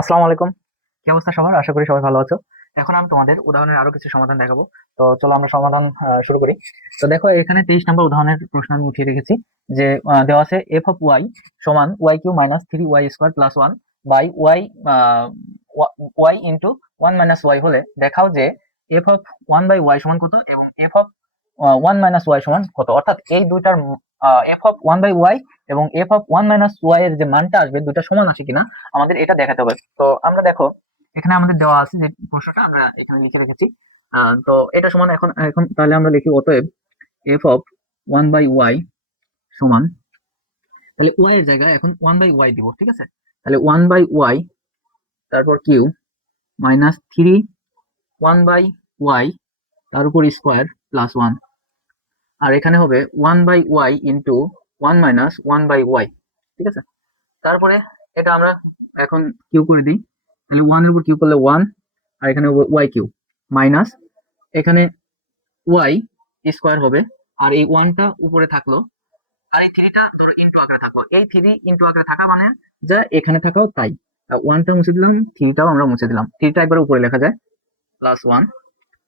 আসসালামু আলাইকুম। কি অবস্থা সবার? আশা করি সবাই ভালো আছো। এখন আমি তোমাদের উদাহরণের আরো কিছু সমাধান দেখাবো। তো চলো আমরা সমাধান শুরু করি। তো দেখো এখানে 23 নম্বর উদাহরণের প্রশ্ন আমি উঠিয়ে রেখেছি যে দেওয়া আছে এফ অফ ওয়াই সমান Y cube minus three Y square plus one by Y Y into one minus Y হলে দেখাও যে F of one by Y সমান কত এবং F of one minus Y সমান কত। অর্থাৎ এই দুইটার F of one by Y এবং F of one minus Y এর যে মানটা আসবে দুটা সমান আছে কিনা আমাদের এটা দেখাতে হবে। তো আমরা দেখো এখানে আমাদের দেওয়া আছে যে প্রশ্নটা আমরা এখানে লিখে রেখেছি। তো এটা সমান এখন এখন তাহলে আমরা লিখি অতএব F of one by Y সমান, তাহলে ওয়াই এর জায়গায় এখন ওয়ান বাই ওয়াই দিব, ঠিক আছে। তাহলে ওয়ান বাই ওয়াই তারপর Q minus three one by Y তার উপর স্কোয়ার প্লাস ওয়ান, আর এখানে হবে one by Y into one minus one by Y, ঠিক আছে। তারপরে এটা আমরা এখন কিউ করে দিই। তাহলে ওয়ান এর উপর কিউ করলে ওয়ান, আর এখানে ওয়াই কিউ মাইনাস এখানে ওয়াই স্কোয়ার হবে, আর এই ওয়ানটা উপরে থাকলো, আর এই থ্রিটা ধরো ইন্টু আকারে থাকলো। এই থ্রি ইন্টু আকারে থাকা মানে যা এখানে থাকাও তাই। ওয়ানটা মুছে দিলাম, থ্রিটাও আমরা মুছে দিলাম, থ্রিটা একবার উপরে লেখা যায় প্লাস ওয়ান।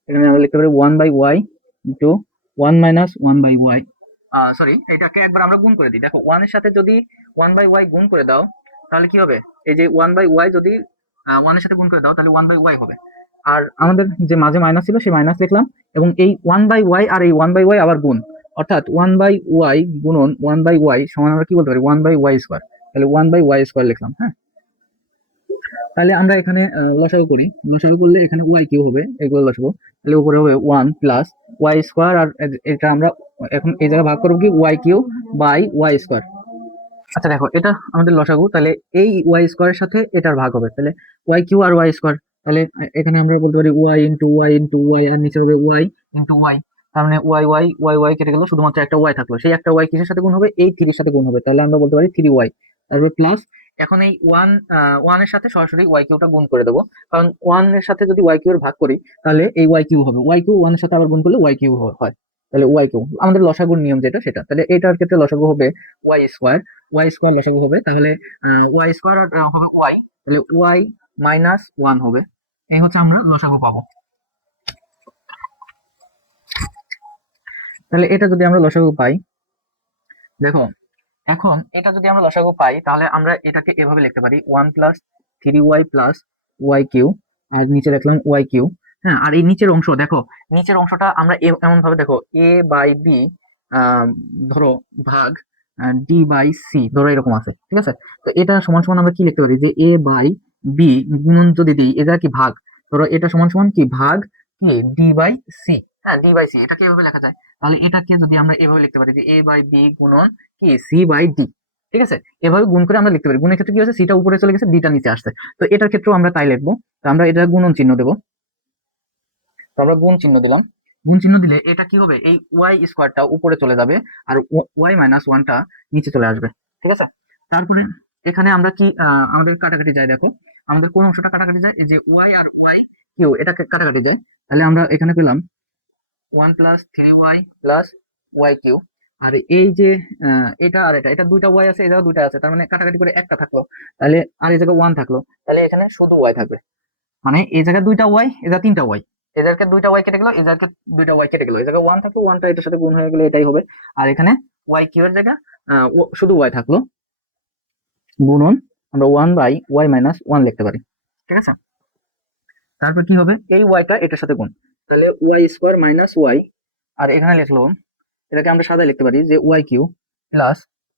এখানে আমরা লিখতে পারি one by Y into one minus one by Y. Sorry, এটাকে একবার আমরা গুণ করে দিই। দেখো ওয়ান এর সাথে যদি ওয়ান বাই ওয়াই গুণ করে দাও তাহলে কি হবে, এই যে ওয়ান বাই ওয়াই যদি ওয়ান এর সাথে গুণ করে দাও তাহলে ওয়ান বাই ওয়াই হবে। আর আমাদের যে মাঝে মাইনাস ছিল সেই মাইনাস লিখলাম, এবং এই ওয়ান বাই ওয়াই আর এই ওয়ান বাই ওয়াই আবার গুণ, অর্থাৎ ওয়ান বাই ওয়াই গুণন ওয়ান বাই ওয়াই সমান আমরা কি বলতে পারি ওয়ান বাই ওয়াই স্কোয়ার। তাহলে ওয়ান বাই ওয়াই স্কোয়ার লিখলাম, হ্যাঁ। তাহলে আমরা এখানে লসাগু করি, লসাগু করলে এখানে ওয়াই কিউ হবে, এগুলো লসাগু। তাহলে উপরে হবে ওয়ান প্লাস ওয়াই স্কোয়ার, আর এটা আমরা এখন এই জায়গায় ভাগ করবো কি Y Q by Y square. আচ্ছা দেখো এটা আমাদের লসাগু, তাহলে এই ওয়াই স্কোয়ারের সাথে এটার ভাগ হবে, তাহলে ওয়াই কিউ আর ওয়াই স্কোয়ার। তাহলে এখানে আমরা বলতে পারি Y into Y into Y, আর নিচে হবে ওয়াই ইন্টু ওয়াই। তার মানে ওয়াই ওয়াই ওয়াই ওয়াই কেটে গেল, শুধুমাত্র একটা ওয়াই থাকলো। সেই একটা ওয়াই কিসের সাথে গুণ হবে, এই থ্রির সাথে গুণ হবে। তাহলে আমরা বলতে পারি থ্রি ওয়াই, তারপর প্লাস এখন এই ওয়ান ওয়ান এর সাথে সরাসরি ওয়াই কিউটা গুণ করে দেবো, কারণ ওয়ান এর সাথে যদি ওয়াই কিউ এর ভাগ করি তাহলে এই ওয়াই কিউ হবে, ওয়াই কিউ ওয়ান এর সাথে আবার গুণ করলে ওয়াই কিউ হয়। তাহলে ওয়াই কিউ আমাদের লসাগুর নিয়ম যেটা সেটা, তাহলে এটার ক্ষেত্রে লসাগু হবে ওয়াই স্কোয়ার। ওয়াই স্কোয়ার লসাগু হবে, তাহলে ওয়াই স্কোয়ার হবে ওয়াই, তাহলে ওয়াই মাইনাস ওয়ান হবে। এই হচ্ছে আমরা লসাগু পাবো। তাহলে এটা যদি আমরা লসাগু পাই, দেখো এখন এটা যদি আমরা লসাগু পাই তাহলে আমরা এটাকে এভাবে লিখতে পারি one plus three Y plus Y cube, আর নিচে লিখলাম ওয়াই কিউ। হ্যাঁ, আর এই নিচের অংশ দেখো, নিচের অংশটা আমরা এমন ভাবে দেখো এ বাই বি ধরো ভাগ ডি বাই সি ধরো এরকম আছে, ঠিক আছে। তো এটা সমান সমান আমরা কি লিখতে পারি যে এ বাই বি গুণন যদি দিই এটা কি ভাগ, ধরো এটা সমান সমান কি ভাগ কি ডি বাই সি। হ্যাঁ, ডি বাই সি এটাকে এভাবে লেখা যায়। তাহলে এটাকে যদি আমরা এভাবে লিখতে পারি যে এ বাই বি গুণন কি সি বাই ডি, ঠিক আছে। এভাবে গুণ করে আমরা লিখতে পারি। গুণের ক্ষেত্রে কি হচ্ছে, সিটা উপরে চলে গেছে, ডিটা নিচে আসছে। তো এটার ক্ষেত্রেও আমরা তাই লিখবো। তো আমরা এটা গুণন চিহ্ন দেবো, তো আমরা গুণ চিহ্ন দিলাম। গুণ চিহ্ন দিলে এটা কি হবে, এই ওয়াই স্কোয়ারটা উপরে চলে যাবে আর ওয়াই মাইনাস ওয়ানটা নিচে চলে আসবে, ঠিক আছে। তারপরে এখানে আমরা কি আমাদের কাটাকাটি যায়, দেখো আমাদের কোন অংশটা কাটাকাটি যায়, এই যে ওয়াই আর ওয়াই কিউ এটা কাটাকাটি যায়। তাহলে আমরা এখানে পেলাম one plus three Y plus Y cube. আর এই যে এটা আর এটা এটা দুইটা ওয়াই আছে, এই জায়গায় দুইটা আছে, তার মানে কাটাকাটি করে একটা থাকলো, তাহলে আর এই জায়গায় ওয়ান থাকলো, তাহলে এখানে শুধু ওয়াই থাকবে। মানে এই জায়গায় দুইটা ওয়াই, এই জায়গায় তিনটা ওয়াই, এই জায়গায় দুইটা ওয়াই কেটে গেল, এই জায়গায় দুইটা ওয়াই কেটে গেল, এই জায়গায় ওয়ান থাকলো, ওয়ানটা এটার সাথে গুণ হয়ে গেলে এটাই হবে। আর এখানে ওয়াই কিউ এর জায়গা শুধু ওয়াই থাকলো, গুণন আমরা one by Y minus one লিখতে পারি, ঠিক আছে। তারপর কি হবে, এই ওয়াইটা এটার সাথে গুণ, তাহলে ওয়াই স্কোয়ার মাইনাস ওয়াই, আর এখানে লিখলো এটাকে আমরা সাদা লিখতে পারি যে Y Q plus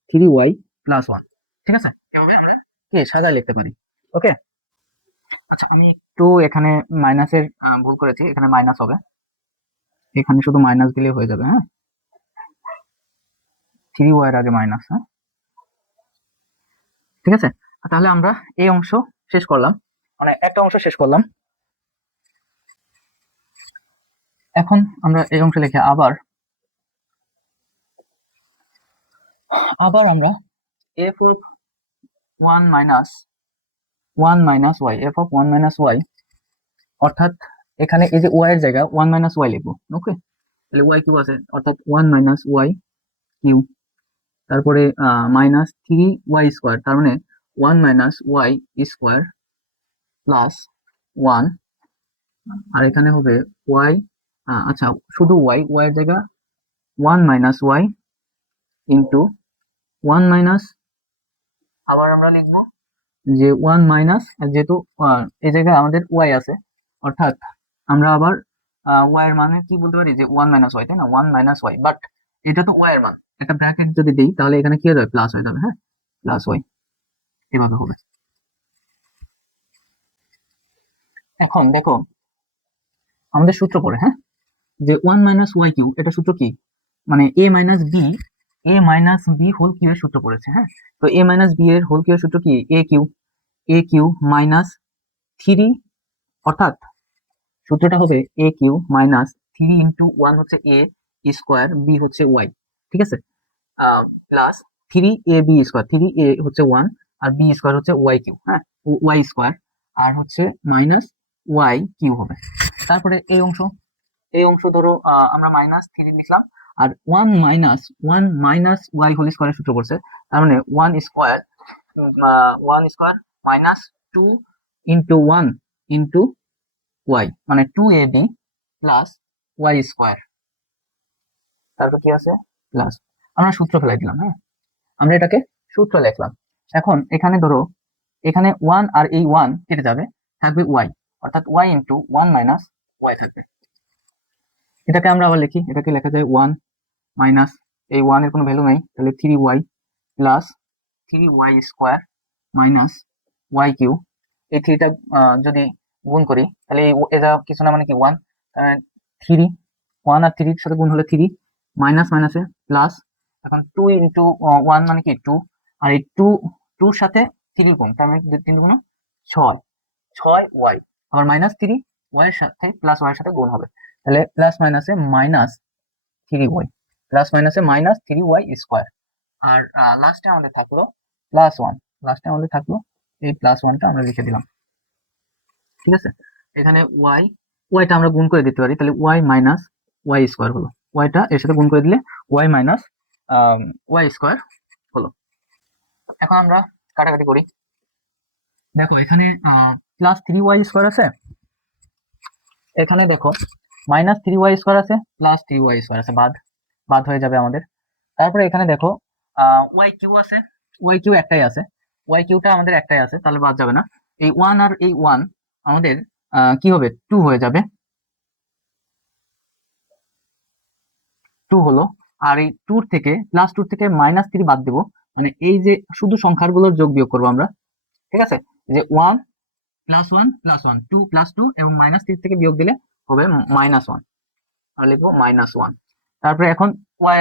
three Y plus one, ঠিক আছে। এভাবে আমরা কি সাদা লিখতে পারি। ওকে, আচ্ছা আমি একটু এখানে মাইনাসের ভুল করেছি, এখানে মাইনাস হবে, এখানে শুধু মাইনাস দিলে হয়ে যাবে, হ্যাঁ। থ্রি ওয়াই এর আগে মাইনাস, হ্যাঁ, ঠিক আছে। তাহলে আমরা এই অংশ শেষ করলাম, মানে একটা অংশ শেষ করলাম। এখন আমরা এই অংশ লিখে আবার আবার আমরা F of one minus Y, F of one minus Y, অর্থাৎ এখানে এই যে ওয়াই এর জায়গা ওয়ান মাইনাস ওয়াই লিখবো। ওকে, তাহলে ওয়াই কিউ আছে, অর্থাৎ ওয়ান মাইনাস ওয়াই কিউ, তারপরে মাইনাস থ্রি ওয়াই স্কোয়ার, তার মানে one minus Y square plus 1, আর এখানে হবে ওয়াই, আচ্ছা শুধু ওয়াই, ওয়াই এর জায়গা 1 মাইনাস ওয়াই ইন্টু 1 মাইনাস, আবার আমরা লিখবো যে 1 মাইনাস, যেহেতু এই জায়গায় আমাদের ওয়াই আছে, অর্থাৎ আমরা আবার ওয়াই এর মানে কি বলতে পারি যে 1 মাইনাস ওয়াই, তাই না? 1 মাইনাস ওয়াই, বাট এটা তো ওয়াই এর মান, একটা ব্র্যাকেট যদি দিই তাহলে এখানে কি হয়ে যাবে, প্লাস হয়ে যাবে। হ্যাঁ, প্লাস ওয়াই, এভাবে হবে। এখন দেখো আমাদের সূত্র পড়ে, হ্যাঁ, যে 1 মাইনাস ওয়াই কিউ, এটা সূত্র কি, মানে এ মাইনাস বি হোল কিউ এর সূত্র পড়েছে। হ্যাঁ, তো এ মাইনাস বি এর হোল কিউ এর সূত্র কি, এ কিউ মাইনাস 3, অর্থাৎ সূত্রটা হবে এ কিউ মাইনাস 3 × 1 হচ্ছে এ স্কোয়ার, বি হচ্ছে ওয়াই, ঠিক আছে, প্লাস 3ab², 3a হচ্ছে 1 আর বি স্কোয়ার হচ্ছে ওয়াই কিউ, হ্যাঁ, ওয়াই স্কোয়ার, আর হচ্ছে মাইনাস ওয়াই কিউ হবে। তারপরে এই অংশ ধরো আমরা -3 লিখলাম, আর 1 মাইনাস ওয়াই হোল স্কোয়ারের সূত্র পড়ছে, তার মানে 1 স্কোয়ার মাইনাস 2 × 1 ওয়াই, মানে 2ab প্লাস ওয়াই স্কোয়ার, তারপর কি আছে প্লাস, আমরা সূত্র ফেলাই দিলাম। হ্যাঁ, আমরা এটাকে সূত্র লিখলাম। এখন এখানে ধরো এখানে 1 আর এই 1 কেটে যাবে, থাকবে ওয়াই, অর্থাৎ ওয়াই ইন্টু 1 মাইনাস ওয়াই থাকবে। এটাকে আমরা আবার লিখি, এটাকে লেখা যায় 1 মাইনাস, এই 1 এর কোনো ভ্যালু নাই, তাহলে 3y plus 3y square minus Y Q. এই 3টা যদি গুণ করি তাহলে এটা কিছু না, মানে কি 1, 3, 1 আর 3 এর সাথে গুণ হলে 3, মাইনাস মাইনাসে প্লাস, এখন 2 × 1 মানে কি 2, আর এই 2 সাথে 3 গুণ, তার মানে 2 3 গুণ 6 ওয়াই, আবার -3 ওয়াই এর সাথে প্লাস ওয়াই এর সাথে গুণ হবে, তাহলে প্লাস মাইনাসে -3y, প্লাস মাইনাসে -3y স্কোয়ার, আর লাস্টে আমাদের থাকলো +1, এই +1টা আমরা লিখে দিলাম, ঠিক আছে। এখানে ওয়াইটা আমরা গুণ করে দিতে পারি, তাহলে ওয়াই মাইনাস ওয়াই স্কোয়ার হলো, ওয়াইটা এর সাথে গুণ করে দিলে ওয়াই মাইনাস ওয়াই স্কোয়ার হলো। এখন আমরা কাটাকাটি করি, দেখো এখানে +3y² আছে, এখানে দেখো -3y² আছে, +3y² আছে, বাদ হয়ে যাবে আমাদের। তারপরে এখানে দেখো ওয়াই কিউ আছে, ওয়াই কিউ একটাই আছে, ওয়াই কিউটা আমাদের একটাই আছে, তাহলে বাদ যাবে না। এই 1 আর এই 1 আমাদের কি হবে, 2 হয়ে যাবে, 2 হলো। আর এই 2 থেকে -3 বাদ দেবো, মানে এই যে শুধু সংখ্যাগুলোর যোগ বিয়োগ করবো আমরা, ঠিক আছে, যে 1 +1 +1, 2 +2 এবং -3 থেকে বিয়োগ দিলে হবে -1, আর লিখবো -1। তারপরে এখন ওয়াই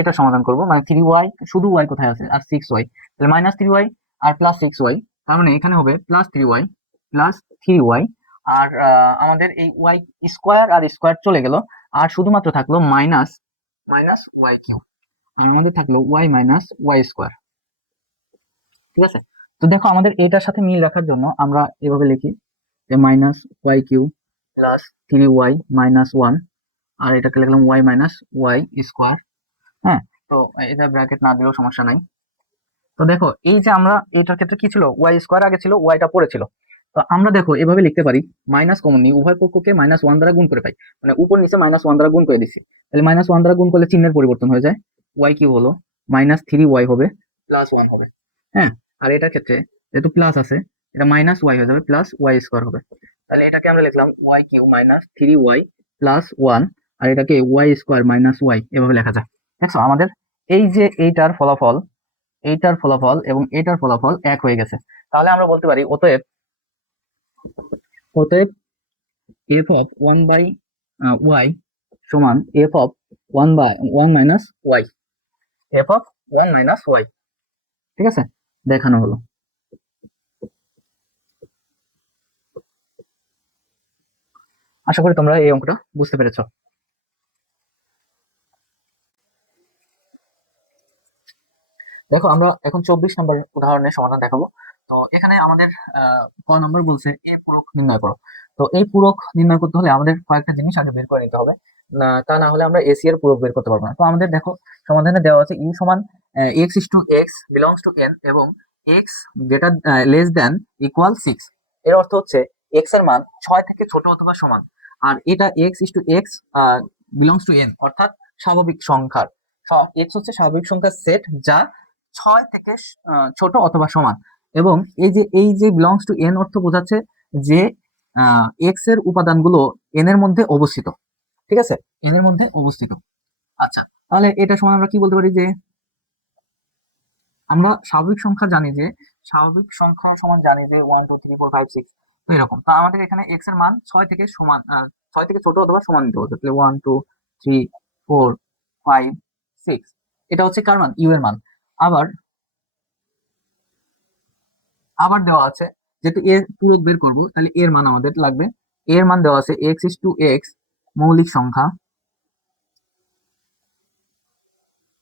এটা সমাধান করব, মানে 3y, শুধু ওয়াই কোথায় আছে, আর 6y, তাহলে -3y আর +6y, তার মানে এখানে হবে +3y, আর আমাদের এই ওয়াই স্কোয়ার আর স্কোয়ার চলে গেল, আর শুধুমাত্র থাকলো মাইনাস ওয়াই কিউ, আর আমাদের থাকলো ওয়াই মাইনাস ওয়াই স্কোয়ার, ঠিক আছে। তো দেখো আমাদের এটার সাথে মিল রাখার জন্য আমরা এভাবে লিখি যে -ওয়াই কিউ প্লাস 3y -1, আর এটাকে লিখলাম ওয়াই মাইনাস ওয়াই স্কোয়ার। হ্যাঁ, তো এটা ব্র্যাকেট না দিলেও সমস্যা নাই। তো দেখো এই যে আমরা এটার ক্ষেত্রে কি ছিল, ওয়াই স্কোয়ার আগে ছিল, ওয়াইটা পরে ছিল, তো আমরা দেখো এভাবে লিখতে পারি, মাইনাস কমন নিই, উভয় পক্ষকে -1 দ্বারা গুণ করে পাই, মানে উপর নিচে -1 দ্বারা গুণ করে দিচ্ছি, তাহলে -1 দ্বারা গুণ করলে চিহ্নের পরিবর্তন হয়ে যায়, ওয়াই কিউ হলো -3y হবে +1 হবে। হ্যাঁ, আর এটার ক্ষেত্রে যেহেতু প্লাস আছে, এটা -y হয়ে যাবে +y স্কোয়ার হবে, তাহলে এটাকে আমরা লিখলাম ওয়াই কিউ -3y +1, আর এটাকে ওয়াই স্কোয়ার -y এভাবে লেখা যায়। দেখছো আমাদের এই যে এইটার ফলাফল এবং এইটার ফলাফল এক হয়ে গেছে, তাহলে আমরা বলতে পারি অতএব f অফ 1/y সমান f অফ 1 মাইনাস ওয়াই, f অফ 1 মাইনাস ওয়াই, ঠিক আছে, দেখানো হলো। আশা করি তোমরা এই অঙ্কটা বুঝতে পেরেছো। দেখো আমরা এখন 24 নম্বর উদাহরণের সমাধান দেখাবো। তো এখানে আমাদের ক নম্বর বলছে এ পূরক নির্ণয় করো। তো এই পূরক নির্ণয় করতে হলে আমাদের কয়েকটা জিনিস আগে বের করে নিতে হবে, তা না হলে আমরা এসি এর পূরক বের করতে পারবো না। তো আমাদের দেখো সমাধানে দেওয়া আছে ইউ সমান x = x belongs to n এবং x greater less than equal 6। এর অর্থ হচ্ছে এক্স এর মান 6 থেকে ছোট অথবা সমান। আর এটা X is to X belongs to N, অর্থাৎ স্বাভাবিক সংখ্যার এক্স হচ্ছে স্বাভাবিক সংখ্যার সেট যা 6 থেকে ছোট অথবা সমান। এবং এই যে বিলংস টু এন অর্থ বোঝাচ্ছে যে এক্স এর উপাদানগুলো এন এর মধ্যে অবস্থিত। ঠিক আছে, এন এর মধ্যে অবস্থিত। আচ্ছা, তাহলে এটা সমান আমরা কি বলতে পারি যে আমরা স্বাভাবিক সংখ্যা জানি যে স্বাভাবিক সংখ্যা সমান জানি যে 1 2 3 4 5 6, তো এরকম। তা আমাদের এখানে এক্স এর মান 6 থেকে সমান 6 থেকে ছোট অথবা সমান নিতে হচ্ছে, তাহলে 1 2 3 4 5 6, এটা হচ্ছে কার মান? ইউ এর মান। আবার আবার দেওয়া আছে যেহেতু এর পূরক বের করবো, তাহলে এর মান আমাদের লাগবে। এর মান দেওয়া আছে এক্স ইস টু এক্স মৌলিক সংখ্যা,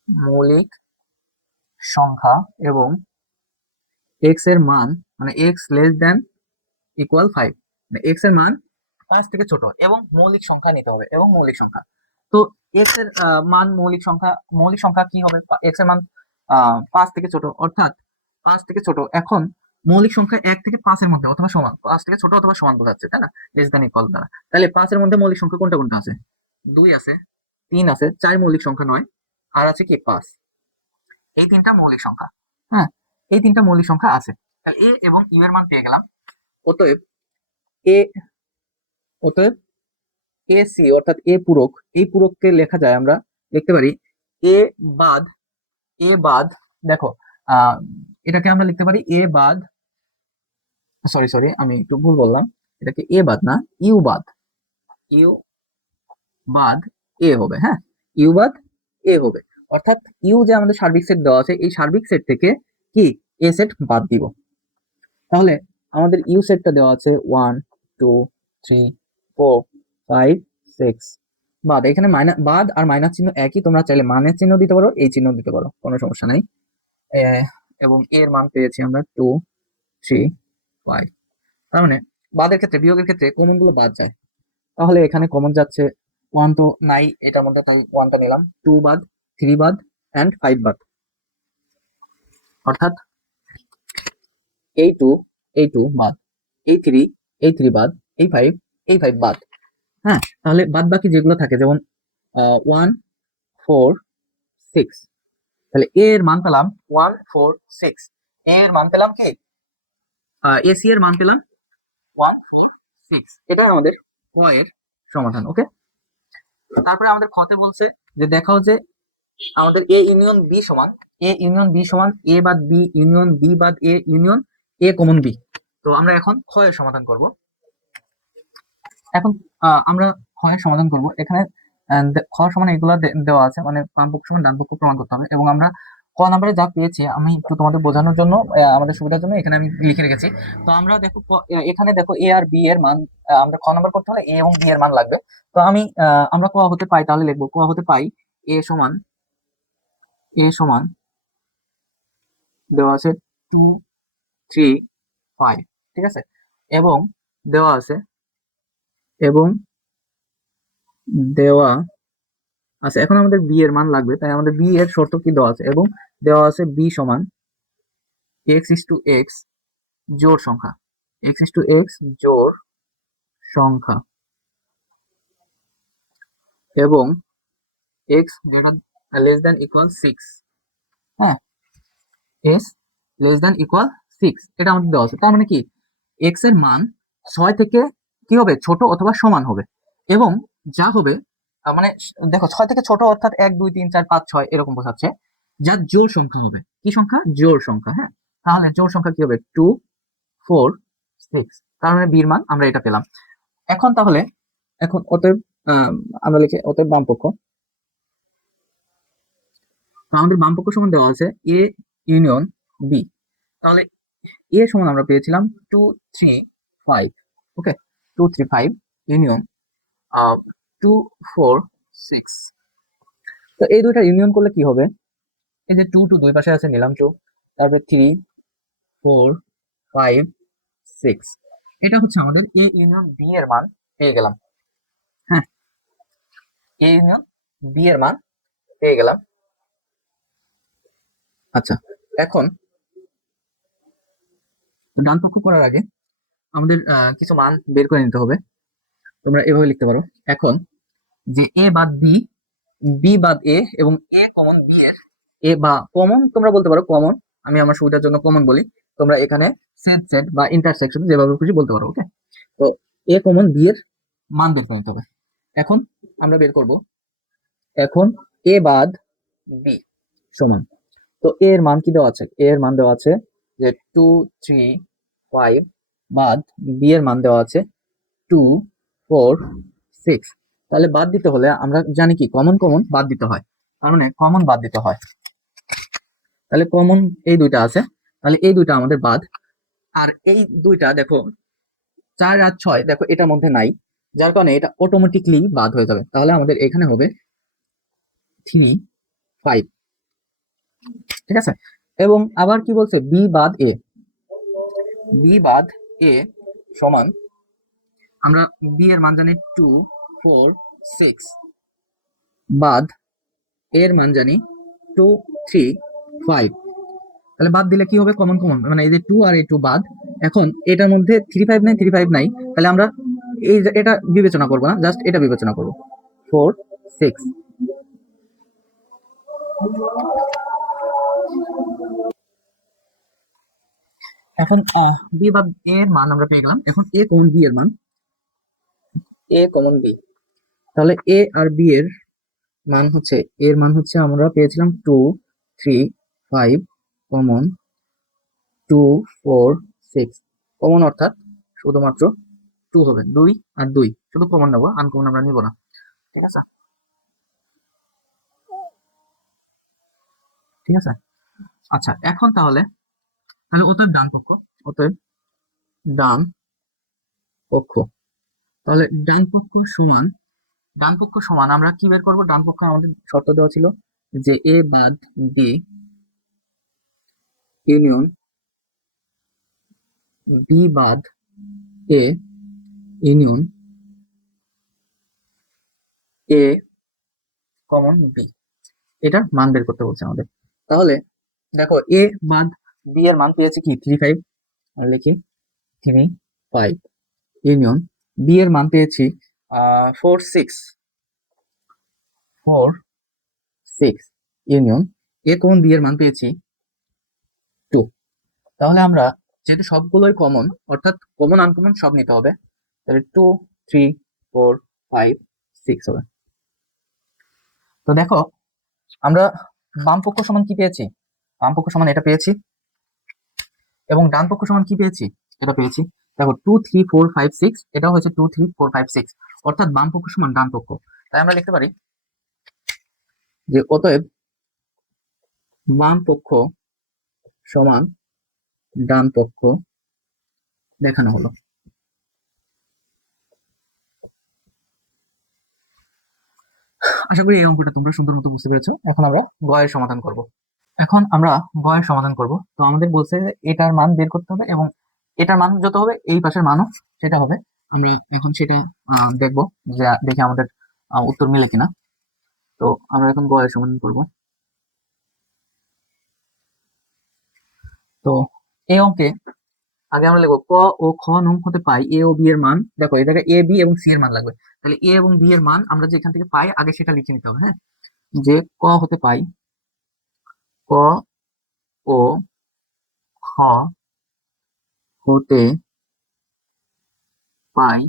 মৌলিক সংখ্যা এবং এক্স এর মান মানে এক্স লেস দেন ইকুয়াল 5, মানে এক্স এর মান 5 থেকে ছোট এবং মৌলিক সংখ্যা নিতে হবে, এবং মৌলিক সংখ্যা। তো এক্স এর মান মৌলিক সংখ্যা কি হবে? এক্স এর মান 5 থেকে ছোট, অর্থাৎ 5 থেকে ছোট। এখন মৌলিক সংখ্যা 1 থেকে 5 এর মধ্যে অথবা সমান, 5 থেকে ছোট অথবা সমান বোঝাচ্ছে, তাই না? লেস দ্যান ইকুয়াল দ্বারা। তাহলে 5 এর মধ্যে মৌলিক সংখ্যা কোনটা কোনটা আছে? 2 আছে, 3 আছে, 4 মৌলিক সংখ্যা নয়, আর আছে কি 5। এই তিনটা মৌলিক সংখ্যা। হ্যাঁ, এই তিনটা মৌলিক সংখ্যা আছে। তাহলে এ এবং ইউ এর মান পেয়ে গেলাম। অতএব এ অতএব এ সি অর্থাৎ এ পূরক, এই পূরককে লেখা যায়, আমরা লিখতে পারি এ বাদ এ বাদ দেখো আহ এটাকে আমরা লিখতে পারি এ বাদ, সরি সরি আমি একটু ভুল বললাম, এটাকে এ বাদ না, ইউ বাদ। ইউ বাদ এ হবে, হ্যাঁ, ইউ বাদ এ হবে। অর্থাৎ ইউ যে আমাদের সার্বিক সেট দেওয়া আছে, এই সার্বিক সেট থেকে কি এ সেট বাদ দিব। তাহলে আমাদের ইউ সেটটা দেওয়া আছে 1 2 3 4 5 6 বাদ। এখানে বাদ আর মাইনাস চিহ্ন একই, তোমরা চাইলে মানের চিহ্ন দিতে পারো, এই চিহ্ন দিতে পারো, কোনো সমস্যা নেই। এবং এর মান পেয়েছি আমরা 2 3 5। তার মানে বাদের ক্ষেত্রে, বিয়োগের ক্ষেত্রে কমন গুলো বাদ যায়। তাহলে এখানে কমন যাচ্ছে 1 তো নাই এটার মধ্যে, তাই 1টা নিলাম, 2 বাদ, 3 বাদ এন্ড 5 বাদ, অর্থাৎ এই 2 বাদ, এই 3 বাদ, এই 5 বাদ। হ্যাঁ, তাহলে বাদ বাকি যেগুলো থাকে, যেমন 1 4 6, তাহলে এ এর মান পেলাম 1 4 6, এর মান পেলাম কি এসি এর মান পেলাম 1 4 6। এটা আমাদের ক এর সমাধান। ওকে, তারপরে আমাদের খতে বলছে যে দেখাও যে আমাদের এ ইউনিয়ন বি সমান, এ বাদ বি ইউনিয়ন বি বাদ A union A common B. তো আমরা এখন খ এর সমাধান করব। এখন আমরা খ এর সমাধান করব। এখানে খ সমান এগুলা দেওয়া আছে, মানে বাম পক্ষ সমান ডান পক্ষ প্রমাণ করতে হবে। এবং আমরা ক নাম্বারে যা পেয়েছি, আমি একটু তোমাদের বোঝানোর জন্য আমাদের সুবিধার জন্য এখানে আমি লিখে রেখেছি। তো আমরা দেখো এখানে দেখো এ আর বি এর মান, আমরা খ নাম্বার করতে হলে এ এবং বি এর মান লাগবে। তো আমরা ক হতে পাই, তাহলে লিখবো ক হতে পাই এ সমান দেওয়া আছে 2 3 5, ঠিক আছে, এবং দেওয়া আছে এবং দেওয়া আছে এখন আমাদের বি এর মান লাগবে, তাই আমাদের বি এর শর্ত কি দেওয়া আছে, এবং দেওয়া আছে বি সমান এক্স ইস টু এক্স জোড় সংখ্যা, এক্স ইস টু এক্স জোড় সংখ্যা, এবং এক্স লেস দ্যান ইকুয়াল 6। হ্যাঁ, এস লেস দ্যান ইকুয়াল 6, এটা আমাদের দেওয়া আছে। তার মানে কি এক্স এর মান 6 থেকে কি হবে? ছোট অথবা সমান হবে, এবং যা হবে মানে দেখো 6 থেকে ছোট অর্থাৎ 1 2 3 4 5 6 এরকম বোঝাচ্ছে, যা জোড় সংখ্যা হবে। কি সংখ্যা? জোড় সংখ্যা। হ্যাঁ, তাহলে জোড় সংখ্যা কি হবে? 2 4 6। তার মানে বির মান আমরা এটা পেলাম। এখন তাহলে অতএব আমরা লিখি অতএব বামপক্ষ। তো আমাদের বামপক্ষ সমান দেওয়া আছে এ ইউনিয়ন বি। তাহলে এ সমান আমরা পেয়েছিলাম 2 3 5। ওকে, 2 3 5 ইউনিয়ন 2 4 6। তো এই দুইটা ইউনিয়ন করলে কি হবে? এই যে 2 2 দুই পাশে আছে, নিলাম 2, তারপরে 3 4 5 6, এটা হচ্ছে আমাদের এ ইউনিয়ন বি এর মান পেয়ে গেলাম। হ্যাঁ, এ ইউনিয়ন বি এর মান পেয়ে গেলাম। আচ্ছা, এখন ডান পক্ষ করার আগে আমাদের কিছু মান বের করে নিতে হবে। তোমরা এভাবে লিখতে পারো এখন, যে এ বাদ বি, বি বাদ এ, এবং এ কমন বি এর, এ বা কমন তোমরা বলতে পারো কমন, আমি আমার সুবিধার জন্য কমন বলি, তোমরা এখানে সেট সেট বা ইন্টারসেকশন যেভাবে খুশি বলতে পারো। ওকে, তো এ কমন বি এর মান বের করে নিতে হবে। এখন আমরা বের করব, এখন এ বাদ বি সমান, তো এ এর মান কি দেওয়া আছে, এ এর মান দেওয়া আছে যে 2 3 5, বাদ বি এর মান দেওয়া আছে 2 4 6। তাহলে বাদ দিতে হলে আমরা জানি কি কমন কমন বাদ দিতে হয়, তার মানে কমন বাদ দিতে হয়। তাহলে কমন এই দুইটা আছে, তাহলে এই দুইটা আমাদের বাদ। আর এই দুইটা দেখো 4 আর 6 দেখো এটার মধ্যে নাই, যার কারণে এটা অটোমেটিকলি বাদ হয়ে যাবে। তাহলে আমাদের এখানে হবে 3 5, ঠিক আছে। এবং আবার কি বলছে, বি বাদ এ, বি বাদ এ সমান, আমরা বি এর মান জানি 2 4 6, বাদ এ এর মান জানি 2 3 5। তাহলে বাদ দিলে কি হবে, কমন কমন, মানে এই যে 2 আর এই 2 বাদ। এখন এটার মধ্যে 3 5 নাই, 3 5 নাই, তাহলে আমরা এই এটা বিবেচনা করব না, জাস্ট এটা বিবেচনা করব, 4 6। এখন বি বা এ এর মান আমরা পেয়ে গেলাম। এখন এ কমন বি এর মান, এ কমন বি, তাহলে এ আর বি এর মান হচ্ছে, এর মান হচ্ছে আমরা পেয়েছিলাম 2 3 5, কমন 2 4 6, কমন অর্থাৎ শুধুমাত্র 2 হবে, 2 আর 2 শুধু কমন নেবো, আনকমন আমরা নিব না, ঠিক আছে, ঠিক আছে। আচ্ছা এখন তাহলে, তাহলে অতএব ডান পক্ষ, অতএব ডান পক্ষ, তাহলে ডান পক্ষ সমান, ডান পক্ষ সমান আমরা কি বের করবো, ডান পক্ষ আমাদের শর্ত দেওয়া ছিল যে এ বাদ বি ইউনিয়ন বি বাদ A union A common B, এটার মান বের করতে বলছে আমাদের। তাহলে দেখো এ বাদ বি এর মান পেয়েছি কি 3 5, আর লিখি 3 5 ইউনিয়ন বি এর মান পেয়েছি 4 6, 4 6 ইউনিয়ন এ কমন বি এর মান পেয়েছি 2। তাহলে আমরা যেহেতু সবগুলোই কমন, অর্থাৎ কমন আনকমন সব নিতে হবে, তাহলে 2 3 4 5 6 হবে। তো দেখো আমরা বাম পক্ষ সমান কি পেয়েছি, বাম পক্ষ সমান এটা পেয়েছি, এবং ডান পক্ষ সমান কি পেয়েছি, এটা পেয়েছি। দেখো 2 3 4 5 6, এটাও হচ্ছে 2 3 4 5 6, অর্থাৎ বাম পক্ষ সমান ডান পক্ষ। তাই আমরা লিখতে পারি যে অতএব বাম পক্ষ সমান ডান পক্ষ দেখানো হলো। আশা করি এই অঙ্কটা তোমরা সুন্দর মতো বুঝতে পেরেছো। এখন আমরা গয়ের সমাধান করব। এখন আমরা গয়ের সমাধান করব। তো আমাদের বলছে যে এটার মান বের করতে হবে, এবং এটার মান যত হবে এই পাশের মানও সেটা হবে। আমরা এখন সেটা দেখবো, যে দেখে আমাদের উত্তর মিলে কিনা। তো আমরা এখন গয়ের সমাধান করব। তো এই অঙ্কে আগে আমরা লিখবো ক ও খ নং হতে পাই এ ও বি এর মান। দেখো এই জায়গায় এ বি এবং সি এর মান লাগবে, তাহলে এ এবং বি এর মান আমরা যে এখান থেকে পাই আগে সেটা লিখে নিতে হবে। হ্যাঁ, যে ক হতে পাই, ক ও খ হতে পাই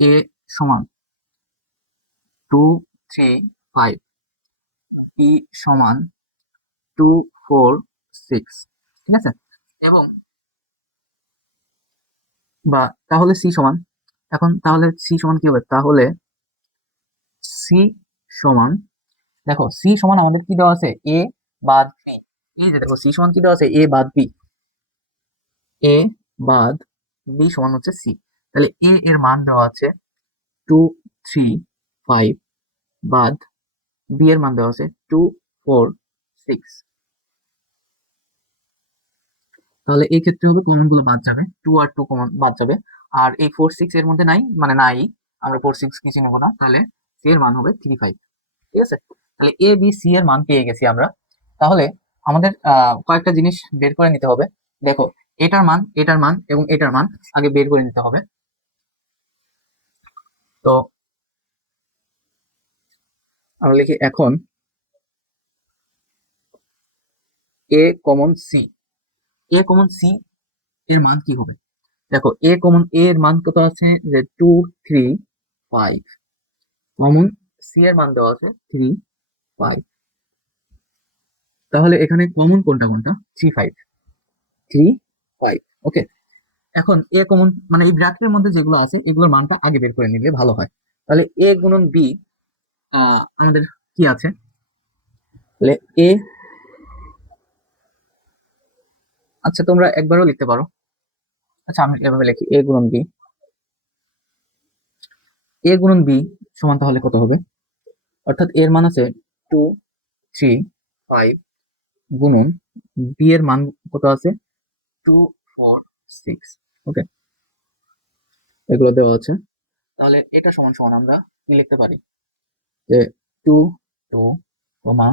এ সমান 2 3 5, বি সমান 2 4 6, ঠিক আছে। এবং বা তাহলে সি সমান, এখন তাহলে সি সমান কি হবে, তাহলে সি সমান, দেখো সি সমান আমাদের কি দেওয়া আছে, এ বাদ বি। এই যে দেখো সি সমান কি দেওয়া আছে, এ বাদ বি, এ বাদ বি সমান হচ্ছে সি। তাহলে এ এর মান দেওয়া আছে 2 3 5, বাদ বি এর মান দেওয়া আছে 2 4 6। তাহলে এই ক্ষেত্রে হবে কমন গুলো বাদ যাবে, 2 আর 2 কমন বাদ যাবে, আর এই 4 6 এর মধ্যে নাই, মানে নাই, আমরা 4 6 কিছু নেবো না, তাহলে সি এর মান হবে 3 5, ঠিক আছে। তাহলে এ বি সি এর মান পেয়ে গেছি আমরা। তাহলে আমাদের কয়েকটা জিনিস বের করে নিতে হবে। দেখো এটার মান এবং এটার মান আগে বের করে নিতে হবে। তো আমরা লিখি এখন a common C. A common C এর মান কি হবে? দেখো এ কমন এ এর মান কত আছে, যে 2 3 5। কমন সি এর মান দেওয়া আছে 3 5। তাহলে এখানে কমন কোনটা কোনটা? 3 5 3 5। ওকে, এখন এ কমন মানে এই ব্র্যাকেটের মধ্যে যেগুলো আছে এগুলোর মানটা আগে বের করে নিলে ভালো হয়। তাহলে এ গুণন বি আমাদের কি আছে? তাহলে এ, আচ্ছা তোমরা একবারও লিখতে পারো। আচ্ছা আমি এভাবে লিখি এ গুণন বি। এ গুণন বি সমান তাহলে কত হবে? অর্থাৎ এর মান আছে 2 3 5 গুণন বি এর মান কত আছে? 2 4 6। ওকে, এগুলো দেওয়া আছে। তাহলে এটা সমান সমান আমরা কি লিখতে পারি? যে 2 2 কমা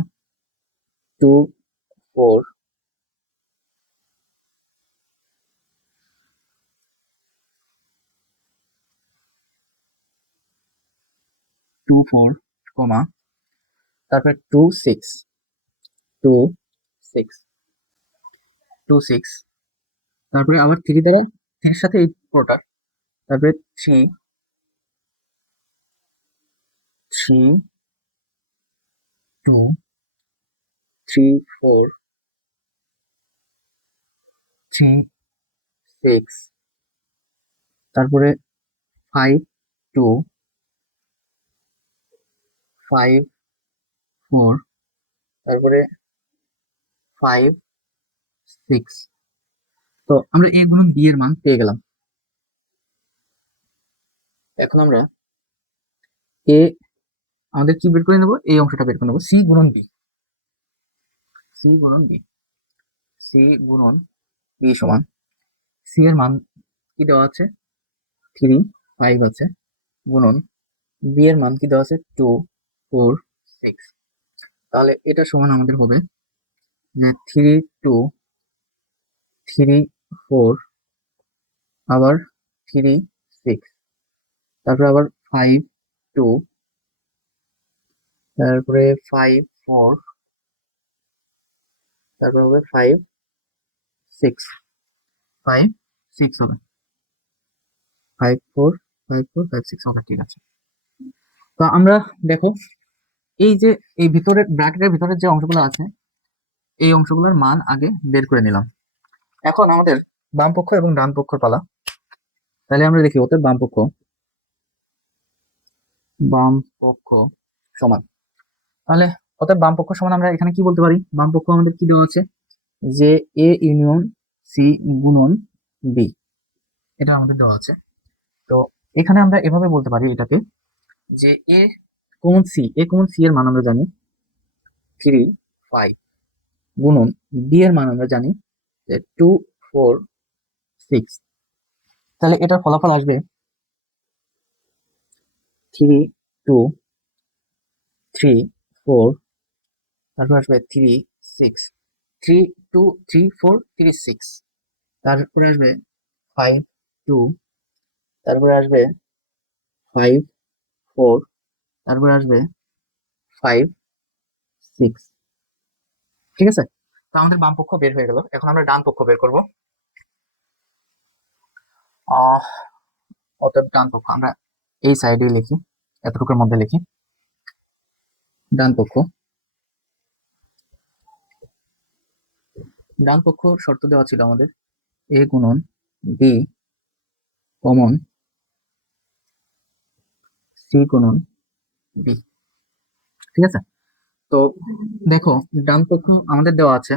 2 4 2 4 কমা তারপরে 2 6 2 6 2 6, তারপরে আবার 3 দ্বারা 3 এর সাথে এই পুরোটা, তারপরে 3 3 2 3 4 3 6, তারপরে 5 2 5 4, তারপরে 5 6। তো আমরা এ গুণন বি এর মান পেয়ে গেলাম। এখন আমরা এ আমাদের কি বের করে নেবো? এই অংশটা বের করে নেবো, সি গুণন বি। সি গুণন বি, সি গুণন বি সমান সি এর মান কি দেওয়া আছে? 3 5 আছে, গুণন বি এর মান কি দেওয়া আছে? 2 4 6। তাহলে এটা সমান আমাদের হবে যে 3 2 3 4, আবার 3 6, তারপরে আবার 5 2, তারপরে 5 4, তারপরে হবে 5 6 5 6 হবে 5 4 5 4 5 6 হবে। ঠিক আছে, তো আমরা দেখো এই যে এই ভিতরের ব্র্যাকেটের ভিতরে যে অংশগুলো আছে এই অংশগুলোর মান আগে বের করে নিলাম। এখন আমাদের বাম পক্ষ এবং ডান পক্ষের পালা। তাহলে আমরা দেখি ওদের বাম পক্ষ সমান। তাহলে অতএব বাম পক্ষ সমান আমরা এখানে কি বলতে পারি? বাম পক্ষ আমাদের কি দেওয়া আছে? যে এ ইউনিয়ন সি গুণন বি, এটা আমাদের দেওয়া আছে। তো এখানে আমরা এভাবে বলতে পারি এটাকে, যে এ কমন সি এর মান আমরা জানি 3 5 গুণন বি এর মান আমরা জানি যে 2 4 6। তাহলে এটার ফলাফল আসবে 3 2 3 4, তারপর আসবে 3 6 3 2 3 4 3 6, তারপরে আসবে 5 2, তারপরে আসবে 5 4, তারপরে আসবে 5 6। ঠিক আছে, তো আমাদের বাম পক্ষ বের হয়ে গেল। এখন আমরা ডান পক্ষ বের করব। আহ অতএব ডান পক্ষ আমরা এই সাইডে লিখি, এতটুকুর মধ্যে লিখি ডান পক্ষ। ডান পক্ষ শর্ত দেওয়া ছিল আমাদের এ গুণন বি কমন সি গুণন বি। ঠিক আছে, তো দেখো ডান পক্ষ আমাদের দেওয়া আছে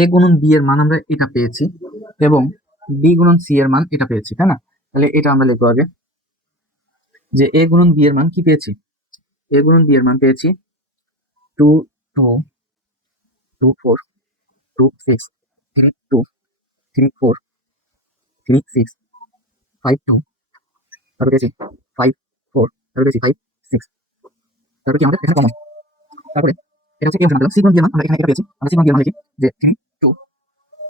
এ গুণন বি এর মান আমরা এটা পেয়েছি এবং বি গুণন সি এর মান এটা পেয়েছি, তাই না? তাহলে এটা আমরা লিখবো আগে, যে এ গুণন বি এর মান কি পেয়েছি? এ গুণন বি এর মান পেয়েছি 2 2 2 4 2 6 3 2 3 4 3 6 5 2, তারপর পেয়েছি 5 4, তারপর পেয়েছি 5 6। তারপর কি আমাদের এখানে কমন, তারপরে এটা হচ্ছে এই অংশ পেলাম সি গুণন বি এর মান আমরা এখানে এটা পেয়েছি। আমরা সি গুণন বি এর মান লিখি যে 3 2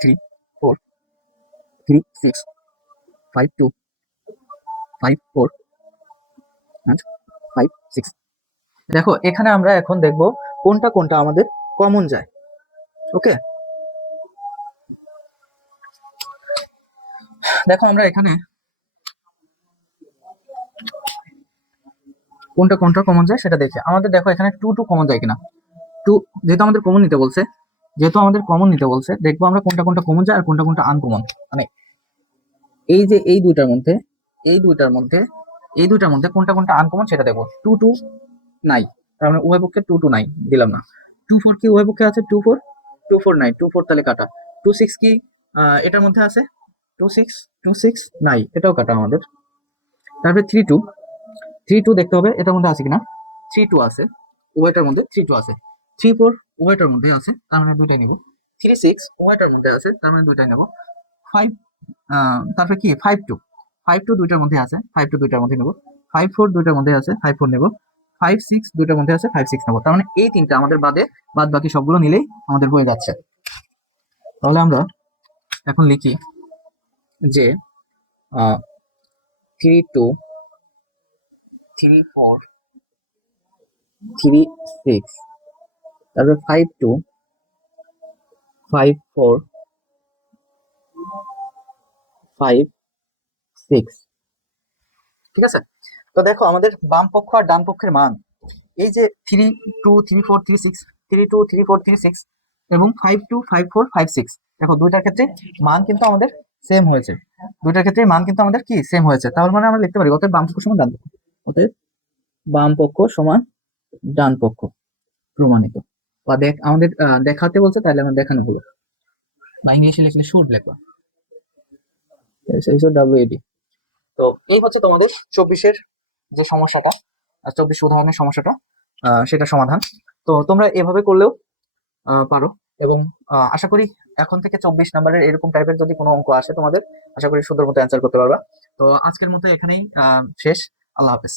3 4 6, 5 2, 5 4 and 5 6। দেখো এখানে আমরা এখন দেখব কোনটা কোনটা আমাদের কমন যায়। ওকে, দেখো আমরা এখানে কোনটা কোনটা কমন যায় সেটা দেখি। আমাদের দেখো এখানে 2 2 কমন যায় কিনা। 2 যেহেতু আমাদের কমন নিতে বলছে, দেখবো আমরা কোনটা কোনটা কমন যায় আর কোনটা কোনটা আনকমন। মানে এই যে এই দুইটার মধ্যে কোনটা কোনটা আনকমন সেটা দেখবো। 2 2 নাই, তার মানে উভয় পক্ষে 2 2 নাই, দিলাম না। 2 4 কি উভয় পক্ষে আছে? 2 4 2 4 নাই, 2 4 তাহলে কাটা। 2 6 কি এটার মধ্যে আছে? 2 6 নাই, এটাও কাটা আমাদের। তারপরে 3 2 দেখতে হবে এটার মধ্যে আছে কিনা। 3 2 আছে, উভয়টার মধ্যে 3 2 আছে। 3 4 উভয়টার মধ্যে আছে, তার মানে দুইটাই নেব। 3 6 উভয়টার মধ্যে আছে, তার মানে দুইটাই নেব। 5 তারপরে কি 5 2 দুইটার মধ্যে আছে, 5 2 দুইটার মধ্যে নেব। 5 4 দুইটার মধ্যে আছে, 5 4 নেব। 5 6 দুইটার মধ্যে আছে, 5 6 নেব। তার মানে এই তিনটা আমাদের বাদ বাকি সবগুলো নিলেই আমাদের হয়ে যাচ্ছে। তাহলে আমরা এখন লিখি যে 3 2 3 4 3 6, তারপরে 5 2 5 4 5 6। ঠিক আছে, তো দেখো আমাদের বাম পক্ষ আর ডান পক্ষের মান, এই যে 3 2 3 4 3 6, 3 2 3 4 3 6 এবং 5 2 5 4 5 6, দেখো দুইটার ক্ষেত্রে মান কিন্তু আমাদের সেম হয়েছে। কি সেম হয়েছে, তাহলে মানে আমরা লিখতে পারি অতএব বাম পক্ষ সমান ডান পক্ষ। অতএব বাম পক্ষ সমান ডান পক্ষ প্রমাণিত। বা আমাদের দেখাতে বলছে, তাহলে আমরা দেখানো হলো, বা ইংলিশে লিখলে শুড লিখবা, WAD। তো এই হচ্ছে তোমাদের 24-এর যে সমস্যাটা, 24 উদাহরণের সমস্যাটা, সেটা সমাধান। তো তোমরা এভাবে করলেও পারো। এবং আশা করি এখন থেকে 24 নাম্বারের এরকম টাইপের যদি কোনো অঙ্ক আসে তোমাদের, আশা করি সুন্দর মতো অ্যান্সার করতে পারবা। তো আজকের মতো এখানেই শেষ। আল্লাহ হাফেজ।